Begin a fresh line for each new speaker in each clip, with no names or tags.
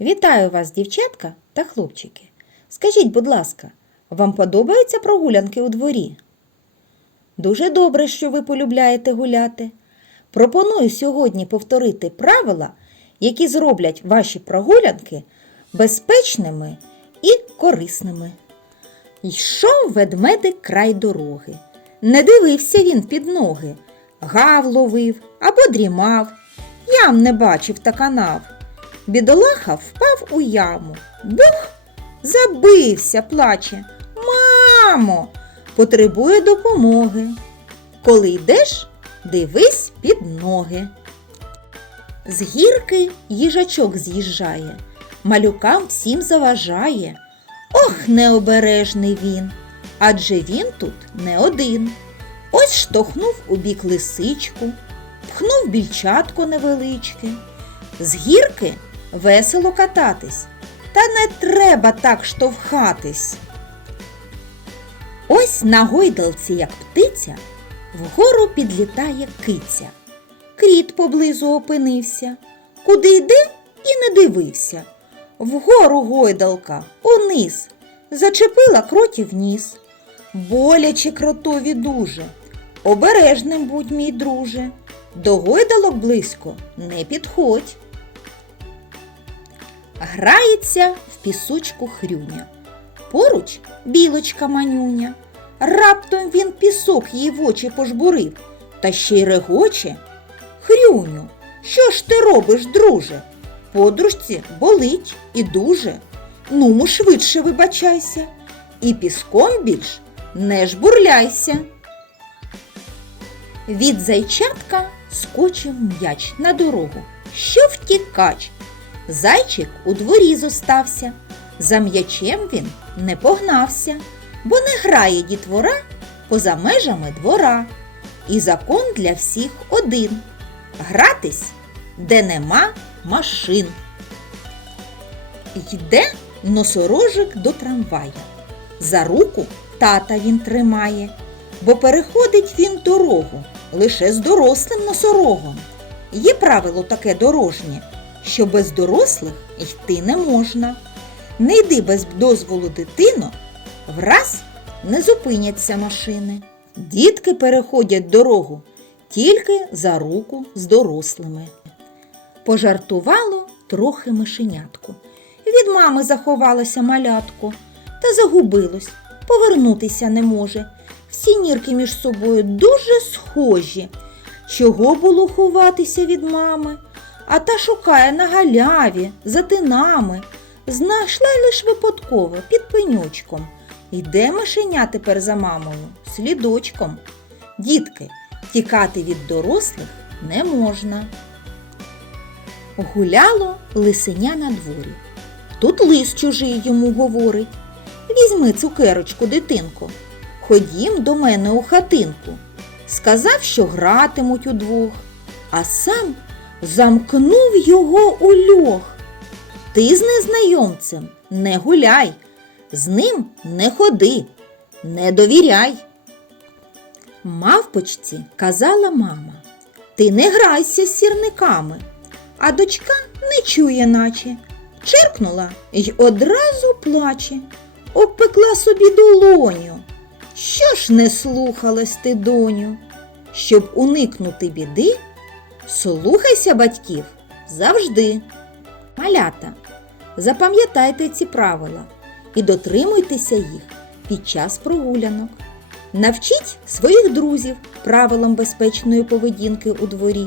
Вітаю вас, дівчатка та хлопчики. Скажіть, будь ласка, вам подобаються прогулянки у дворі? Дуже добре, що ви полюбляєте гуляти. Пропоную сьогодні повторити правила, які зроблять ваші прогулянки безпечними і корисними. Йшов ведмедик край дороги. Не дивився він під ноги, гав ловив або дрімав, ям не бачив та канав. Бідолаха впав у яму. Бух! Забився, плаче. Мамо, потребує допомоги. Коли йдеш, дивись під ноги. З гірки їжачок з'їжджає, малюкам всім заважає. Ох, необережний він, адже він тут не один. Ось штовхнув у бік лисичку, пхнув більчатко невеличке. З гірки весело кататись, та не треба так штовхатись. Ось на гойдалці, як птиця, вгору підлітає киця. Кріт поблизу опинився, куди йде і не дивився. Вгору гойдалка, униз, зачепила кротів ніс. Боляче кротові дуже. Обережним будь, мій друже. До гойдалок близько не підходь. Грається в пісочку хрюня. Поруч білочка манюня. Раптом він пісок їй в очі пожбурив, та ще й регоче. Хрюню, що ж ти робиш, друже? Подружці болить і дуже. Нуму швидше вибачайся, і піском більш не жбурляйся. Від зайчатка скочив м'яч на дорогу. Що втікач? Зайчик у дворі зостався. За м'ячем він не погнався, бо не грає дітвора поза межами двора. І закон для всіх один гратись, де нема машин. Йде носорожик до трамвая. За руку тата він тримає, бо переходить він дорогу лише з дорослим носорогом. Є правило таке дорожнє, що без дорослих йти не можна. Не йди без дозволу дитино, враз не зупиняться машини. Дітки переходять дорогу тільки за руку з дорослими. Пожартувало трохи мишенятко. Від мами заховалося малятко та загубилось, повернутися не може. Всі нірки між собою дуже схожі. Чого було ховатися від мами? А та шукає на галяві, за тинами. Знайшла лиш випадково під пенючком. Йде мишеня тепер за мамою, слідочком. Дітки, тікати від дорослих не можна. Гуляло лисеня на дворі. Тут лис чужий йому говорить. Візьми цукерочку, дитинко, ходім до мене у хатинку. Сказав, що гратимуть удвох, а сам замкнув його у льох. Ти з незнайомцем не гуляй, з ним не ходи, не довіряй. Мавпочці казала мама, ти не грайся з сірниками, а дочка не чує, наче. Черкнула й одразу плаче, обпекла собі долоню. Що ж не слухалась ти, доню? Щоб уникнути біди, слухайся батьків завжди. Малята, запам'ятайте ці правила і дотримуйтеся їх під час прогулянок. Навчіть своїх друзів правилам безпечної поведінки у дворі.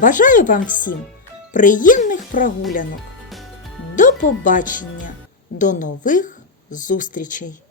Бажаю вам всім приємних прогулянок. До побачення, до нових зустрічей!